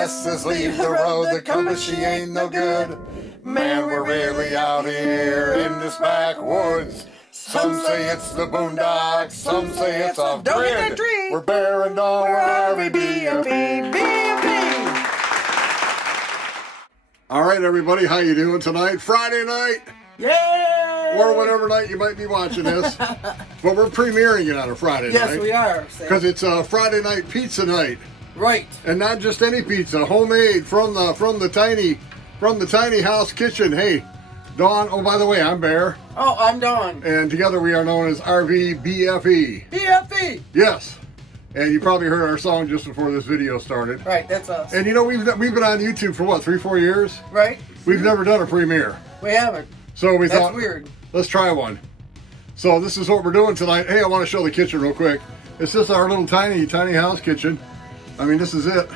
Priestesses leave the road, the compass she ain't no good. Man, we're really out here in this backwoods. Some say it's the boondocks, some say it's off Don't grid. hit that tree. We're Bear and Dawn, we're RVBFE. All right, everybody, how you doing tonight? Friday night, Yay! or whatever night you might be watching this. But we're premiering it on a Friday night. Yes, we are. Because it's a Friday night pizza night. Right. And not just any pizza, homemade from the tiny house kitchen. Hey, Dawn. Oh, by the way, I'm Bear. Oh, I'm Dawn. And together we are known as RVBFE. BFE. Yes. And you probably heard our song just before this video started. Right, that's us. And you know we've been on YouTube for what, 3-4 years? Right. We've never done a premiere. We haven't. So we That's thought, weird. Let's try one. So this is what we're doing tonight. Hey, I want to show the kitchen real quick. It's just our little tiny house kitchen. I mean, this is it.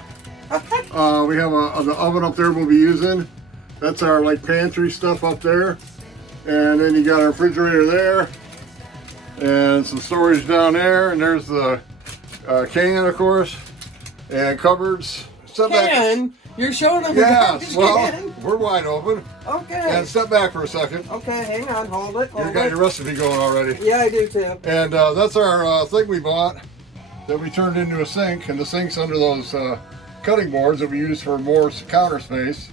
We have the oven up there we'll be using. That's our like pantry stuff up there. And then you got our refrigerator there. And some storage down there. And there's the can, of course. And cupboards. Can? You're showing them Yes, well, can? we're wide open. Okay. And step back for a second. Okay, hang on, hold it. You got your recipe going already. Yeah, I do too. And that's our thing we bought that we turned into a sink, and the sink's under those cutting boards that we use for more counter space.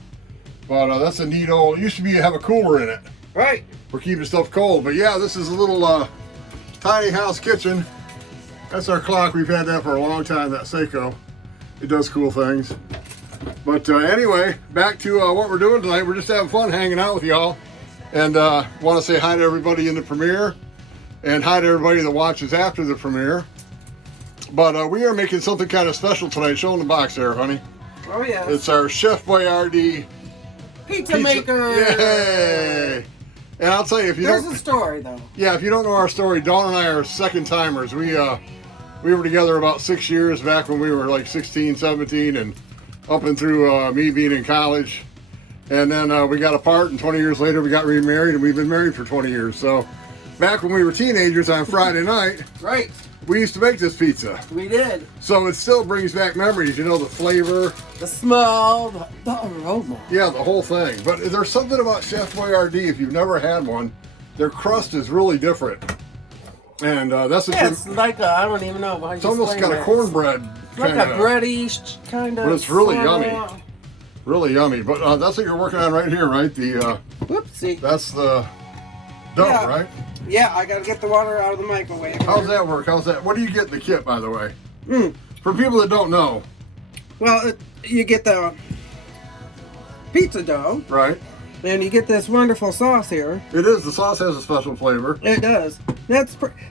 But that's a neat old, it used to be have a cooler in it. Right. For keeping stuff cold. But yeah, this is a little tiny house kitchen. That's our clock. We've had that for a long time, that Seiko. It does cool things. But anyway, back to what we're doing tonight. We're just having fun hanging out with y'all. And want to say hi to everybody in the premiere. And hi to everybody that watches after the premiere. But we are making something kind of special tonight. Show in the box there, honey. Oh, yeah. It's our Chef Boyardee Pizza maker. Yay! And I'll tell you, if you There's don't... a story, though. Yeah, if you don't know our story, Dawn and I are second timers. We were together about 6 years back when we were like 16, 17, and up and through me being in college. And then we got apart, and 20 years later we got remarried, and we've been married for 20 years. So back when we were teenagers on Friday night, Right. we used to make this pizza. We did. So it still brings back memories, you know, the flavor. The smell, the aroma. Yeah, the whole thing. But there's something about Chef Boyardee, if you've never had one, their crust is really different. And that's a Yeah, it's like a, I don't even know how you it's almost explain got a that. cornbread Like kind a of. breadish kind of. But it's really sorta. yummy. Really yummy. But that's what you're working on right here, right? The Whoopsie. that's the dough, Yeah. right? Yeah, I gotta get the water out of the microwave. How's that work? How's that? What do you get in the kit, by the way? Mm. For people that don't know, Well, you get the pizza dough, right? and you get this wonderful sauce here. It is. The sauce has a special flavor. It does.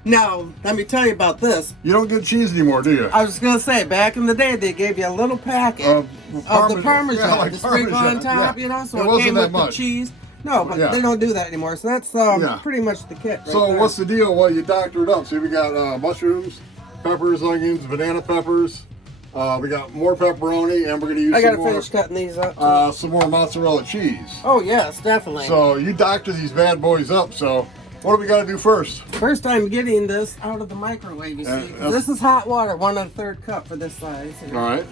Now, let me tell you about this. You don't get cheese anymore, do you? I was gonna say, back in the day, they gave you a little packet Of the Parmesan. Parmesan Yeah, like to sprinkle on Parmesan, top, yeah. you know, so It it, wasn't came that with much. the cheese. No, but Yeah. they don't do that anymore. So that's Yeah. pretty much the kit. Right So there. what's the deal? Well, you doctor it up. So we got mushrooms, peppers, onions, banana peppers. We got more pepperoni, and we're gonna use I gotta some more, finish cutting these up. some more mozzarella cheese. Oh yes, definitely. So you doctor these bad boys up. So what do we got to do first? First time getting this out of the microwave, you Yeah, see. that's- This is hot water, 1/3 cup for this size. All right.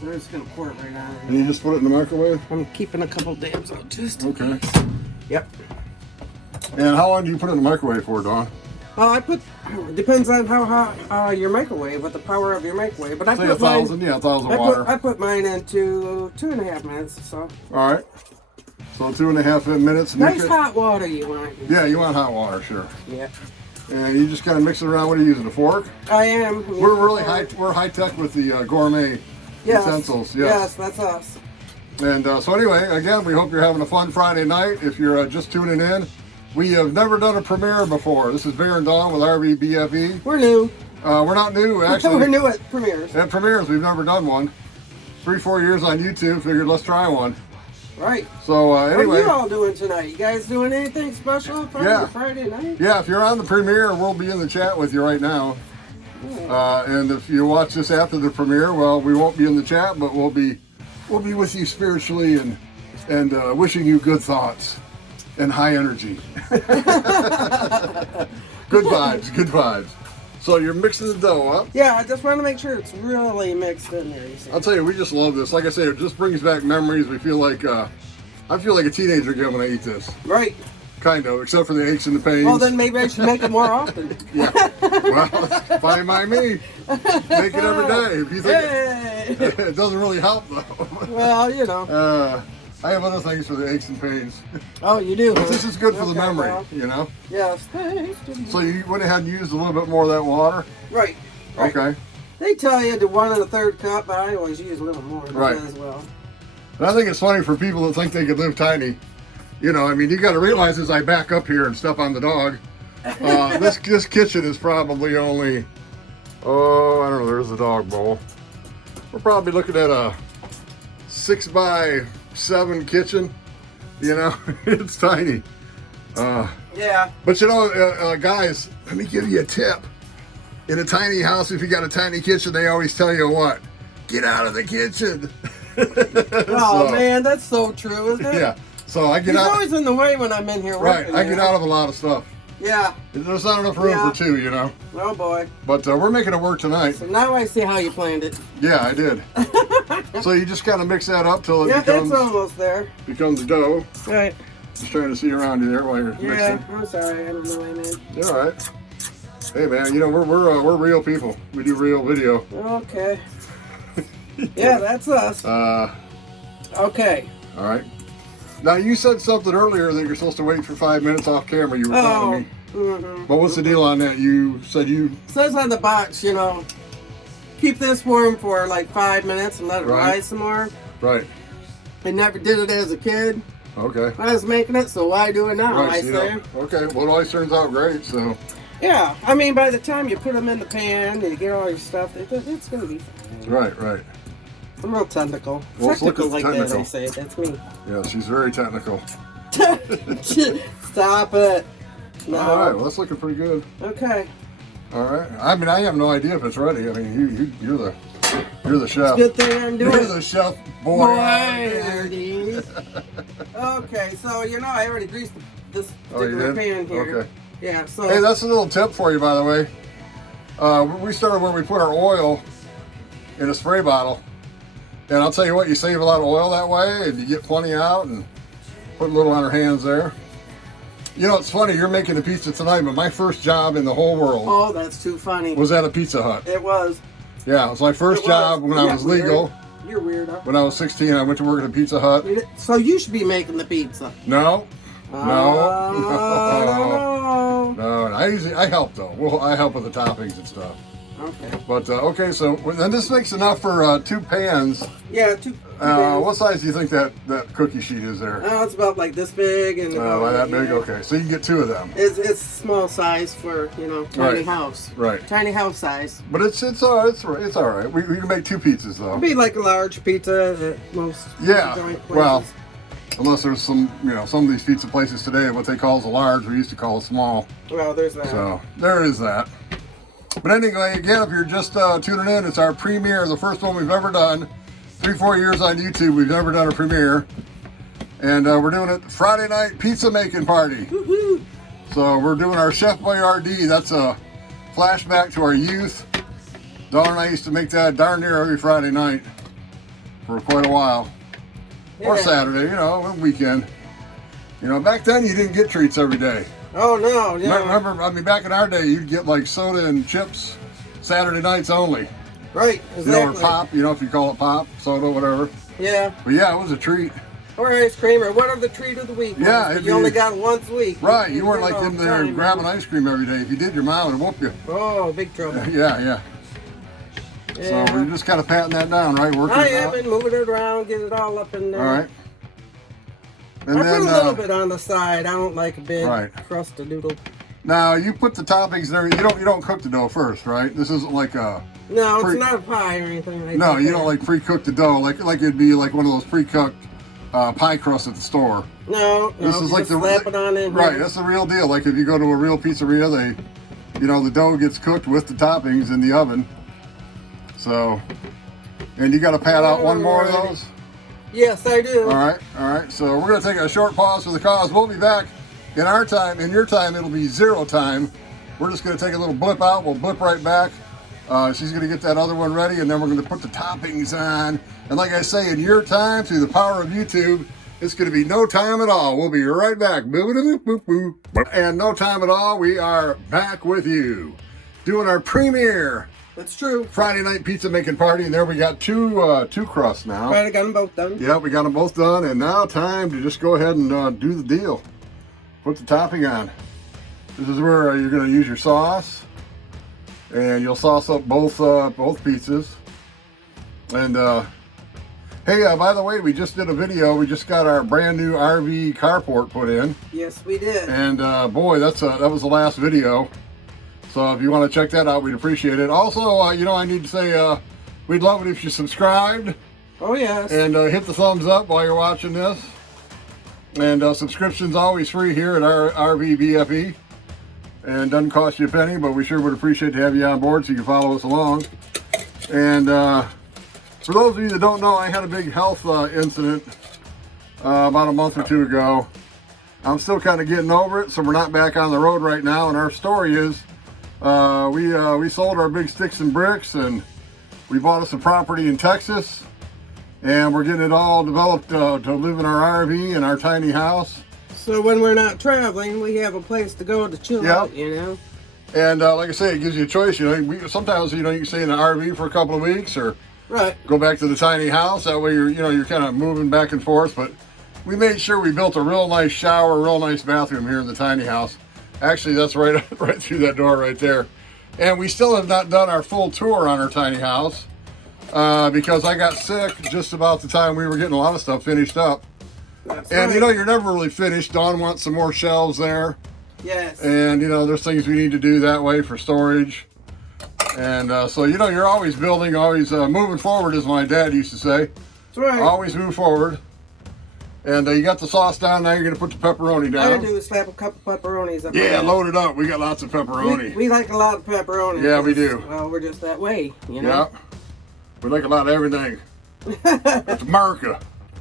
So we're just gonna pour it right on. And you just put it in the microwave. I'm keeping a couple dabs out just in Okay. case. Yep. And how long do you put it in the microwave for, Dawn? Depends on how hot your microwave, with the power of your microwave. But I Say put 1,000. mine. Yeah, 1,000 water. I put mine into 2.5 minutes. So All right. So 2.5 minutes. nice Mix it. hot water you want. Yeah, you want hot water, sure. Yeah. And you just kind of mix it around. What are you using? A fork? I am. We're really high. We're high tech with the gourmet utensils. Yes, that's us. And so anyway, again, we hope you're having a fun Friday night. If you're just tuning in, we have never done a premiere before. This is Bear and Dawn with RVBFE. We're new. We're not new, actually. We're new at premieres. At premieres, we've never done one. 3-4 years on YouTube, figured let's try one. Right. So What anyway, are you all doing tonight? You guys doing anything special for Yeah. Friday night? yeah, if you're on the premiere, we'll be in the chat with you right now. And if you watch this after the premiere, well, we won't be in the chat, but we'll be with you spiritually and wishing you good thoughts and high energy. Good vibes, good vibes. So you're mixing the dough up. Yeah, I just want to make sure it's really mixed in there. You see. I'll tell you, we just love this. Like I say, it just brings back memories. We feel like, I feel like a teenager again when I eat this. Right. Kind of, except for the aches and the pains. Well, then maybe I should make it more often. Yeah. Well, it's fine by me. Make it every day. If you think Hey. it doesn't really help, though. Well, you know. I have other things for the aches and pains. Oh, you do. But this is good for the Okay, memory, well, you know? yes. So you went ahead and used a little bit more of that water? Right. Right. Okay. They tell you to 1 1/3 cup, but I always use a little more Right. as well. And I think it's funny for people that think they could live tiny. You know, I mean, you got to realize as I back up here and step on the dog, this kitchen is probably only, oh, I don't know, there's the dog bowl. We're probably looking at a 6x7 kitchen. You know, it's tiny. Yeah. But you know, guys, let me give you a tip. In a tiny house, if you got a tiny kitchen, they always tell you what? Get out of the kitchen. Oh, man, that's so true, isn't it? Yeah. So I get He's out. always in the way when I'm in here Right. working. I you get know? out of a lot of stuff. Yeah. There's not enough room Yeah. for two, you know. Oh, boy. But we're making it work tonight. So now I see how you planned it. Yeah, I did. So you just kind of mix that up till it Yeah, becomes it's almost there. dough. Right. Just trying to see around you there while you're Yeah, mixing. I'm sorry. I don't know what I meant. You're all right. Hey man, you know we're real people. We do real video. Okay. Yeah, that's us. Okay. All right. Now you said something earlier that you're supposed to wait for 5 minutes off camera. You were telling me. Mm-hmm. But what's the deal on that? You said you. Says on the box, you know, keep this warm for like 5 minutes and let it Right. rise some more. Right. I never did it as a kid. Okay. I was making it, so why do it now? Right. I you say. know. Okay. Well, it always turns out great. So. Yeah, I mean, by the time you put them in the pan and you get all your stuff, it's going to be fine. Right. Right. I'm real technical. Well, let's look Technical at like technical. that, I say. That's me. Yeah, she's very technical. Stop it. No. All right. Well, that's looking pretty good. Okay. All right. I mean, I have no idea if it's ready. I mean, you're the chef. Good thing I'm doing You're it. the chef, boy. Boy, Artie. Okay, so you know I already greased this Oh, you particular did? pan here. Okay. Yeah, so Hey, that's a little tip for you, by the way. We started where we put our oil in a spray bottle. And I'll tell you what, you save a lot of oil that way, and you get plenty out, and put a little on our hands there. You know, it's funny, you're making the pizza tonight, but my first job in the whole world oh, that's too funny. was at a Pizza Hut. It was. Yeah, it was my first It was. job when I Yeah, was legal. weird. You're weird. Huh? When I was 16, I went to work at a Pizza Hut. So you should be making the pizza. No. I don't No. know. No, I help though. Well, I help with the toppings and stuff. Okay. But okay, so then this makes enough for 2 pans. Yeah, two pans. What size do you think that cookie sheet is there? It's about like this big and By that big? yeah. Okay, so you can get 2 of them. It's small size for tiny Right. house. Right. Tiny house size. But it's all right. We can make 2 pizzas though. It'd be like a large pizza at most Yeah. joint places. Well, unless there's some of these pizza places today, what they call as a large, we used to call a small. Well, there's that. So there is that. But anyway, again, if you're just tuning in, it's our premiere, the first one we've ever done. 3-4 years on YouTube, we've never done a premiere. And we're doing it Friday night pizza making party. Woo-hoo. So we're doing our Chef Boyardee. That's a flashback to our youth. Dawn and I used to make that darn near every Friday night for quite a while. Or Yeah. Saturday, a weekend. Back then you didn't get treats every day. Oh no, yeah. Remember, I mean, back in our day, you'd get like soda and chips Saturday nights only. Right, exactly. Or pop, if you call it pop, soda, whatever. Yeah. But yeah, it was a treat. Or ice cream, or whatever the treat of the week was. Yeah, But it'd you only be- got it once a week. Right, you weren't get it like all in the there time, grabbing man. ice cream every day. If you did, your mom would whoop you. Oh, big trouble. Yeah. Yeah. So we're just kind of patting that down, right? Working I it have out. been moving it around, get it all up in there. All right. And I then put a little bit on the side. I don't like a big Right. crust of noodle. now you put the toppings there. You don't cook the dough first, right? This isn't like a No, Pre- it's not a pie or anything like no. that. You don't like pre-cook the dough like it'd be like one of those pre-cooked pie crusts at the store. No, This is you like just the slap it on in right. here. That's the real deal. Like if you go to a real pizzeria, the dough gets cooked with the toppings in the oven. So, and you got to pat out one more of those. Yes, I do. All right. So we're gonna take a short pause for the cause. We'll be back in our time. In your time, it'll be 0 time we're just going to take a little blip out. We'll blip right back. She's going to get that other one ready, and then we're going to put the toppings on. And like I say, in your time, through the power of YouTube, it's going to be no time at all. We'll be right back. And no time at all, we are back with you, doing our premiere. That's true. Friday night pizza making party, and there we got two crusts now. Right, I got them both done. Yeah, we got them both done, and now time to just go ahead and do the deal. Put the topping on. This is where you're going to use your sauce, and you'll sauce up both pizzas. And hey, by the way, we just did a video. We just got our brand new RV carport put in. Yes, we did. And boy, that was the last video. So if you want to check that out, we'd appreciate it. Also, you know, I need to say we'd love it if you subscribed. Oh, yes. And hit the thumbs up while you're watching this. And subscription's always free here at our RV BFE. And doesn't cost you a penny, but we sure would appreciate to have you on board so you can follow us along. And for those of you that don't know, I had a big health incident about a month or two ago. I'm still kind of getting over it, so we're not back on the road right now. And our story is we sold our big sticks and bricks, and we bought us a property in Texas, and we're getting it all developed to live in our RV and our tiny house. So when we're not traveling, we have a place to go to chill out, you know. And like I say, it gives you a choice. You know, sometimes you can stay in an RV for a couple of weeks, or go back to the tiny house. That way, you're kind of moving back and forth. But we made sure we built a real nice shower, real nice bathroom here in the tiny house. Actually, that's right through that door right there. And we still have not done our full tour on our tiny house because I got sick just about the time we were getting a lot of stuff finished up. That's and right. you know, you're never really finished. Dawn wants some more shelves there. Yes. And you know, there's things we need to do that way for storage. And so, you know, you're always building, always moving forward, as my dad used to say. That's right. Always move forward. And you got the sauce down. Now you're going to put the pepperoni All down. I do is slap a couple pepperonis up. Yeah, on load it up. We got lots of pepperoni. We like a lot of pepperoni. Yeah, we do. Well, we're just that way, you know. Yeah. We like a lot of everything. It's America.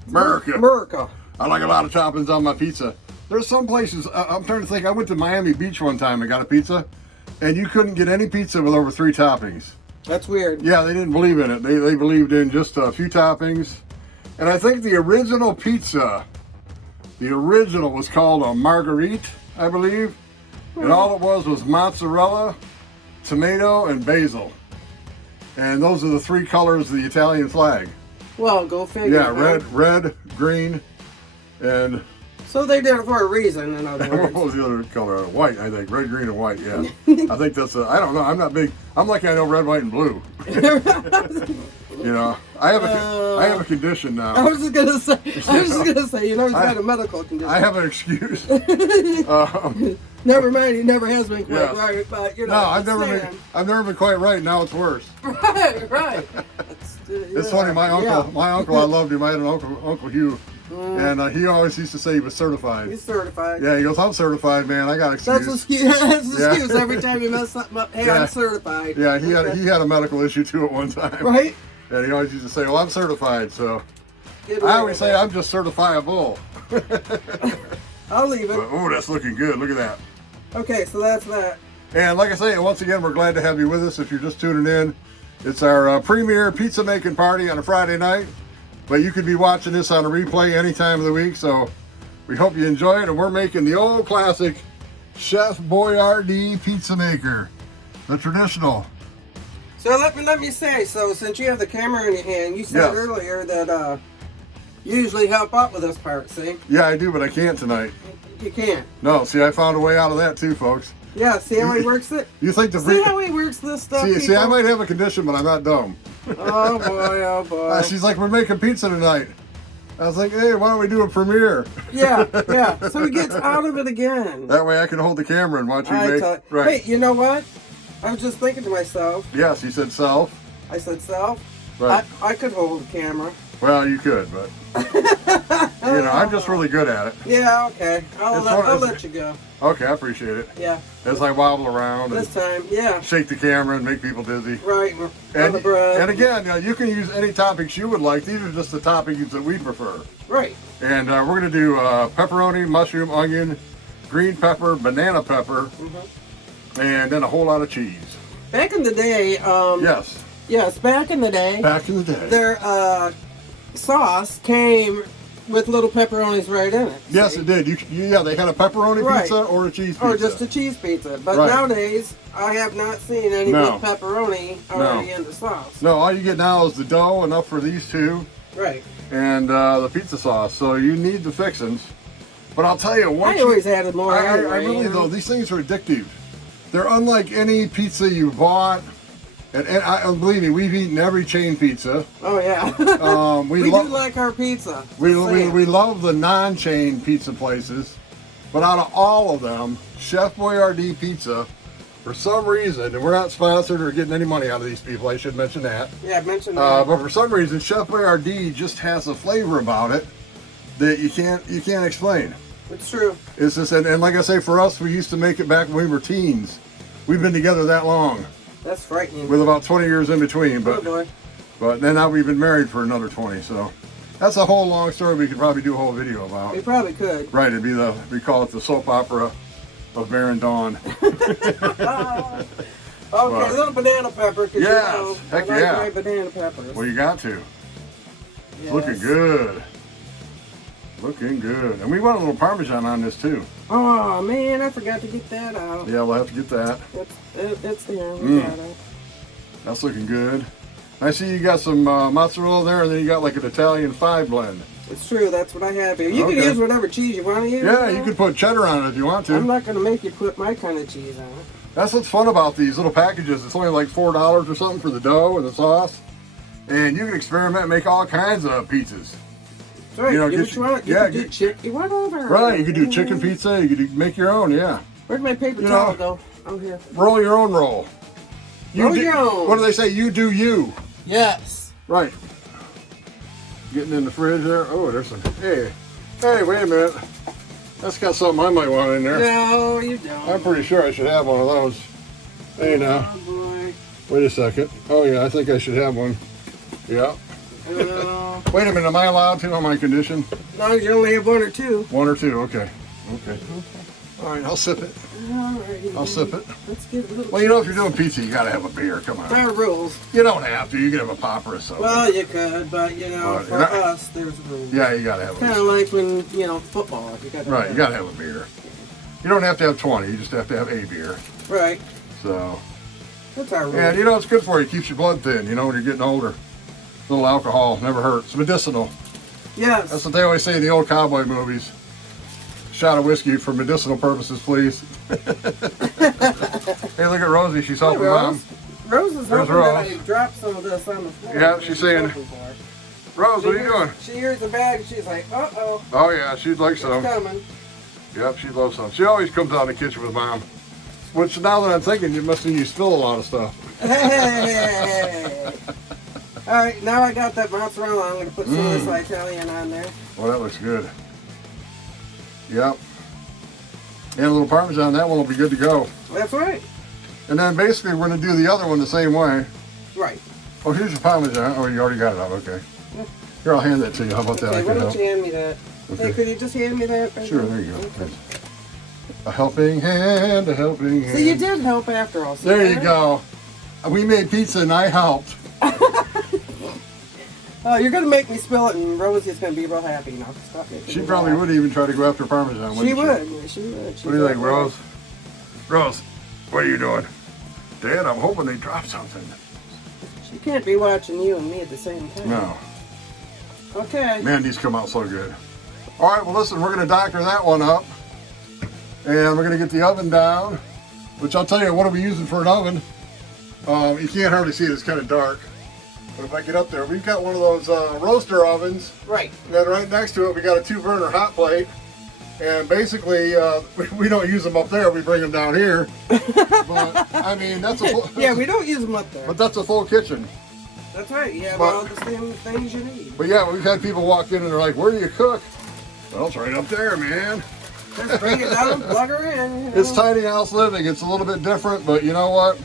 America. America. I like a lot of toppings on my pizza. There's some places, I'm trying to think, I went to Miami Beach one time and got a pizza, and you couldn't get any pizza with over 3 toppings. That's weird. Yeah, they didn't believe in it. They believed in just a few toppings. And I think the original pizza, was called a Marguerite, I believe. And all it was mozzarella, tomato, and basil. And those are the 3 colors of the Italian flag. Well, go figure. Yeah, red, green, and... So they did it for a reason, in other what words. was the other color? White, I think. Red, green, and white, yeah. I think that's I don't know. I'm not big. I'm lucky I know red, white, and blue. You know, I have a condition now. I was just gonna say, you know, he's got a medical condition. I have an excuse. Never mind, he never has been quite Yes. right, but you know. No, I've never been quite right. Now it's worse. Right. It's funny. My uncle, I loved him. I had an Uncle Hugh, and he always used to say he was certified. He's certified. Yeah, he goes, I'm certified, man. I got excuse. That's excuse. That's Yeah. excuse every time you mess something up. Hey, Yeah. I'm certified. Yeah, he had a medical issue too at one time. Right. And he always used to say, well, I'm certified, so Get I away always with say it. I'm just certifiable. I'll leave it. Oh, that's looking good. Look at that. Okay, so that's that. And like I say, once again, we're glad to have you with us. If you're just tuning in, it's our premiere pizza making party on a Friday night. But you could be watching this on a replay any time of the week. So we hope you enjoy it. And we're making the old classic Chef Boyardee pizza maker, the traditional. So let me say, so since you have the camera in your hand, you said Yes. earlier that you usually help out with this part, see? Yeah, I do, but I can't tonight. You can't. No, see, I found a way out of that too, folks. Yeah, see how he works it? You think the See how he works this stuff, See, I people? might have a condition, but I'm not dumb. Oh boy, oh boy. She's like, we're making pizza tonight. I was like, hey, why don't we do a premiere? Yeah. So he gets out of it again. That way I can hold the camera and watch you make. Right. Hey, you know what? I was just thinking to myself. Yes, you said self. I said, self, Right. I could hold the camera. Well, you could, but you know, I'm just really good at it. Yeah, okay. I'll It's let you go. Okay, I appreciate it. Yeah. As I wobble around and This time, yeah. shake the camera and make people dizzy. Right. On And, the bread. and again, you can use any toppings you would like. These are just the toppings that we prefer. Right. And we're going to do pepperoni, mushroom, onion, green pepper, banana pepper, and then a whole lot of cheese. Back in the day, Yes, yes, back in the day, back in the day. their sauce came with little pepperonis right in it. Yes, see? it did. Yeah, they had a pepperoni Right. pizza or a cheese pizza. Or just a cheese pizza. But Right. nowadays, I have not seen any No. with pepperoni already in the sauce. No, all you get now is the dough, enough for these two, Right. and the pizza sauce. So you need the fixins. But I'll tell you, I always added more. I anyway, really you know? though, these things are addictive. They're unlike any pizza you bought. And believe me, we've eaten every chain pizza. Oh yeah. We we love do like our pizza. we Just saying. love the non-chain pizza places, but out of all of them, Chef Boyardee Pizza, for some reason, and we're not sponsored or getting any money out of these people. I should mention that. Yeah, I mentioned that. But for some reason, Chef Boyardee just has a flavor about it that you can't explain. It's true. It's just, and like I say, for us, we used to make it back when we were teens. We've been together that long, That's frightening. with about 20 years in between. Oh But boy. then now we've been married for another 20. So that's a whole long story. We could probably do a whole video about. We probably could. Right, it'd be we call it the soap opera of Baron Dawn. Okay, a little banana pepper. 'Cause Yes, you know, heck I like yeah. my banana peppers. Well, you got to. Yes. Looking good. Looking good. And we want a little Parmesan on this too. Oh man, I forgot to get that out. Yeah, we'll have to get that. It's there. We got it. That's looking good. I see you got some mozzarella there, and then you got like an Italian 5 blend. It's true. That's what I have here. You Okay. can use whatever cheese you want to use. Yeah, you you know? could put cheddar on it if you want I'm to. not going to make you put my kind of cheese on it. That's what's fun about these little packages. It's only like $4 or something for the dough and the sauce. And you can experiment and make all kinds of pizzas. That's right. You know, Get get what you you- want. You yeah, can do get- chicken. Whatever. Right, you could do chicken pizza, you could make your own, yeah. Where'd my paper You towel know- go? Oh, here. Roll your own roll. Roll your own. What do they say? You do you. Yes. Right. Getting in the fridge there. Oh, there's some. Hey, wait a minute. That's got something I might want in there. No, you don't. I'm pretty sure I should have one of those. Hey now, Oh, boy. wait a second. Oh yeah, I think I should have one. Yeah. Wait a minute, am I allowed to on my condition? As long as you only have one or two. One or two, okay. Okay. All right, I'll sip it. Alrighty. I'll sip it. Let's get a little. Well, you know, if you're doing pizza, you gotta have a beer. Come on. There are rules. You don't have to. You can have a popper or something. Well, you could, but you know, Right, for and us, there's rules. Yeah, you gotta have a Kind beer. of like when you know football. You got Right, you gotta have a beer. You don't have to have 20. You just have to have a beer. Right. So, That's our rule. and you know, it's good for you. It keeps your blood thin. You know, when you're getting older. A little alcohol never hurts. It's medicinal. Yes. That's what they always say in the old cowboy movies. Shot of whiskey for medicinal purposes, please. Hey, look at Rosie. She's Hey, helping Mom. Rose. Rose is There's hoping that I Rose. drop some of this on the floor. Yeah, she's saying- looking for it. Rose, what are you doing? She hears the bag. She's like, uh-oh, Oh yeah, she'd like it's some. coming. Yep, she loves some. She always comes out in the kitchen with Mom. Which now that I'm thinking, it must mean you spill a lot of stuff. Hey. All right, now I got that mozzarella. I'm going to put some of this Italian on there. Well, that looks good. Yep. And a little Parmesan, that one will be good to go. That's right. And then basically we're going to do the other one the same way. Right. Oh, here's your Parmesan. Oh, you already got it out, okay. Here, I'll hand that to you. How about that? Okay, I why can don't help. you hand me that? Okay. Hey, could you just hand me that? baby? Sure, there you go. Okay. A helping hand, a helping hand. So you did help after all. See There you that? go. We made pizza and I helped. Oh, you're going to make me spill it, and Rosie's going to be real happy. Now, stop making She me probably laugh. would even try to go after Parmesan, wouldn't She she? would. Yeah, she would. What do you think, Rose? Rose, what are you doing? Dad, I'm hoping they drop something. She can't be watching you and me at the same time. No. Okay. Man, these come out so good. All right, well, listen, we're going to doctor that one up. And we're going to get the oven down, which I'll tell you, what are we using for an oven? You can't hardly see it. It's kind of dark. But if I get up there, we've got one of those roaster ovens. Right. And then right next to it, we got a 2-burner hot plate. And basically, we don't use them up there. We bring them down here. But, I mean, that's a full, Yeah, we don't use them up there. but that's a full kitchen. That's right. You have But- all the same things you need. But yeah, we've had people walk in and they're like, where do you cook? Well, it's right up there, man. Just bring it down, plug her in. You know. It's tiny house living. It's a little bit different, but you know what?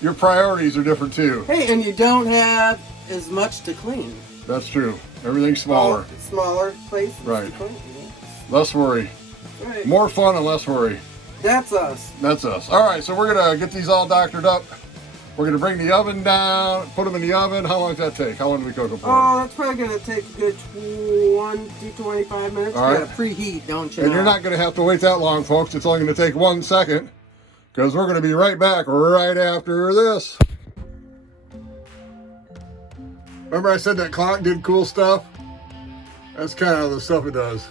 Your priorities are different too. Hey, and you don't have as much to clean. That's true. Everything's smaller. Smaller places. Right. To clean. Less worry. Yeah. Right. More fun and less worry. That's us. That's us. All right, so we're gonna get these all doctored up. We're gonna bring the oven down, put them in the oven. How long does that take? How long do we cook them for? Oh, that's probably going to take a good 20, 25 minutes. All right. You gotta preheat, don't you And know? you're not gonna have to wait that long, folks. It's only gonna take 1 second, because we're gonna be right back right after this. Remember I said that clock did cool stuff? That's kind of the stuff it does.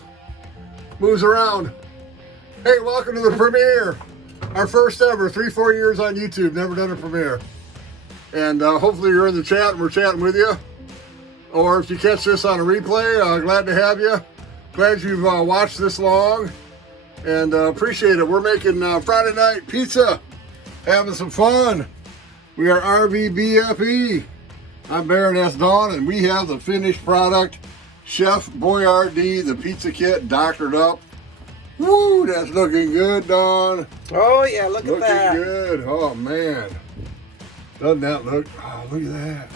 Moves around. Hey, welcome to the premiere. Our first ever, 3-4 years on YouTube, never done a premiere. And hopefully you're in the chat and we're chatting with you. Or if you catch this on a replay, glad to have you. Glad you've watched this long. And appreciate it. We're making Friday night pizza. Having some fun. We are RVBFE. I'm Baroness Dawn, and we have the finished product. Chef Boyardee, the pizza kit, doctored up. Woo, that's looking good, Dawn. Oh, yeah, look Looking at that. good. Oh, man. Doesn't that look? Oh, look at that.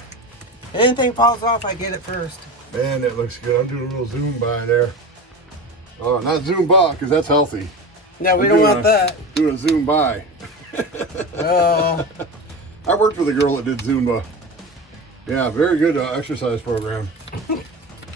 Anything falls off, I get it first. Man, that looks good. I'm doing a little zoom by there. Oh, not zoom by, because that's healthy. No, we I'm don't doing want that. Doing a zoom by. Oh. I worked with a girl that did Zumba. Yeah, very good exercise program.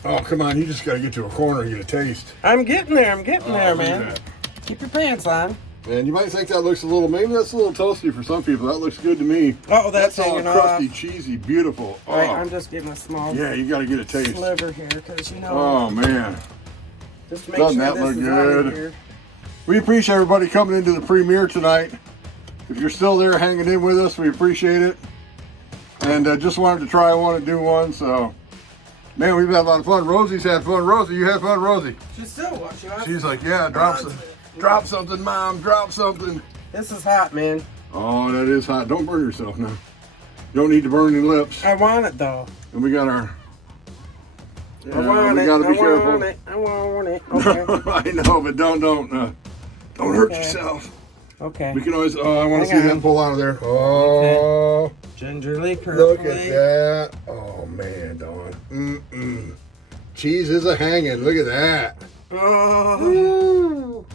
Oh, come on. You just got to get to a corner and get a taste. I'm getting there. I'm getting there, look at man. that. Keep your pants on. And you might think that looks a little, maybe that's a little toasty for some people. That looks good to me. Oh, that's all hanging crusty, off. cheesy, beautiful. All right, Oh, I'm just getting a small yeah, you got to get a taste. sliver here because, you know, Oh, man. just to make doesn't sure that this look is out of good? here. We appreciate everybody coming into the premiere tonight. If you're still there hanging in with us, we appreciate it. And just wanted to try one and do one, so man, we've had a lot of fun. Rosie's had fun. Rosie, you had fun, Rosie? She's still watching. She's like, yeah, drop something, Mom, drop something. This is hot, man. Oh, that is hot. Don't burn yourself now. You don't need to burn your lips. I want it though. And we got our. Yeah, I want we it. gotta be I careful. want it. I want it. Okay. I know, but don't hurt Okay. yourself. Okay. We can always. Oh, I want to see Hang that on. pull out of there. Oh. Gingerly, Look carefully. at that. Oh, man, Dawn. Mm-mm. Cheese is a hanging. Look at that. Oh.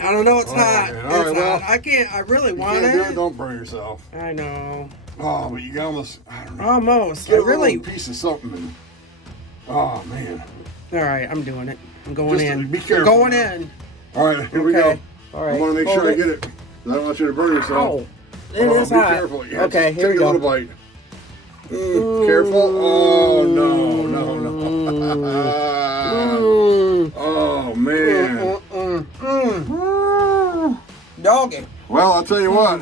I don't know. It's Oh, hot. man. All It's right, well, hot. I can't. I really You want can't do it. it. Don't burn yourself. I know. Oh, but you got almost, I don't know. Almost. Get I a really. little piece of something. And, oh, man. All right. I'm doing it. I'm going Just in. be I'm careful. going in. All right, here we go. Okay. All right. I want to make Hold sure I it. get it. 'Cause I don't want you to burn yourself. Oh. It is be hot. careful. Yeah, Okay. just Here we take a go. little bite. Careful. Oh, no, no, no. Mm. Oh, man. Doggy. Well, I'll tell you what.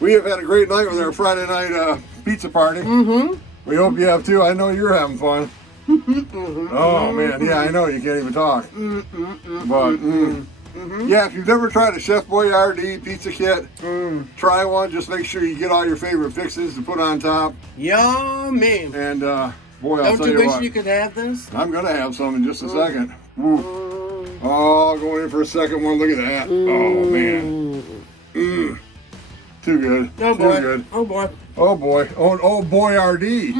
We have had a great night with our Friday night pizza party. Mm-hmm. We hope you have too. I know you're having fun. Oh, man. Yeah, I know. You can't even talk. But, yeah, if you've never tried a Chef Boyardee pizza kit, try one. Just make sure you get all your favorite fixes to put on top. Yummy. And, boy, I'll Don't tell you you wish what. you could have this? I'm going to have some in just a second. Woo. Oh, going in for a second one. Look at that. Oh, man. Too good. Oh Too boy. good. Oh boy. Oh, boy. Oh, Boyardee.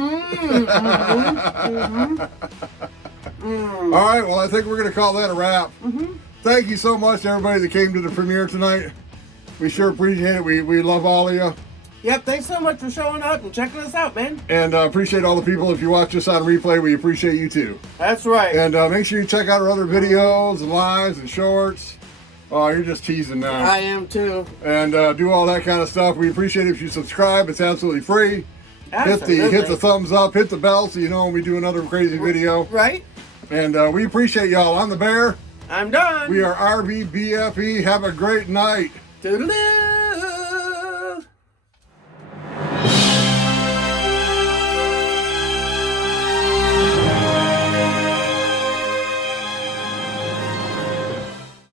All right, well, I think we're going to call that a wrap. Thank you so much to everybody that came to the premiere tonight. We sure appreciate it. We love all of you. Yep, thanks so much for showing up and checking us out, man. And appreciate all the people. If you watch us on replay, we appreciate you too. That's right. And make sure you check out our other videos and lives and shorts. Oh, you're just teasing now. I am too. And do all that kind of stuff. We appreciate it if you subscribe. It's absolutely free. Absolutely. Hit the thumbs up, hit the bell so you know when we do another crazy video. Right? And we appreciate y'all. I'm the Bear. I'm done. We are RVBFE. Have a great night. Toodaloo.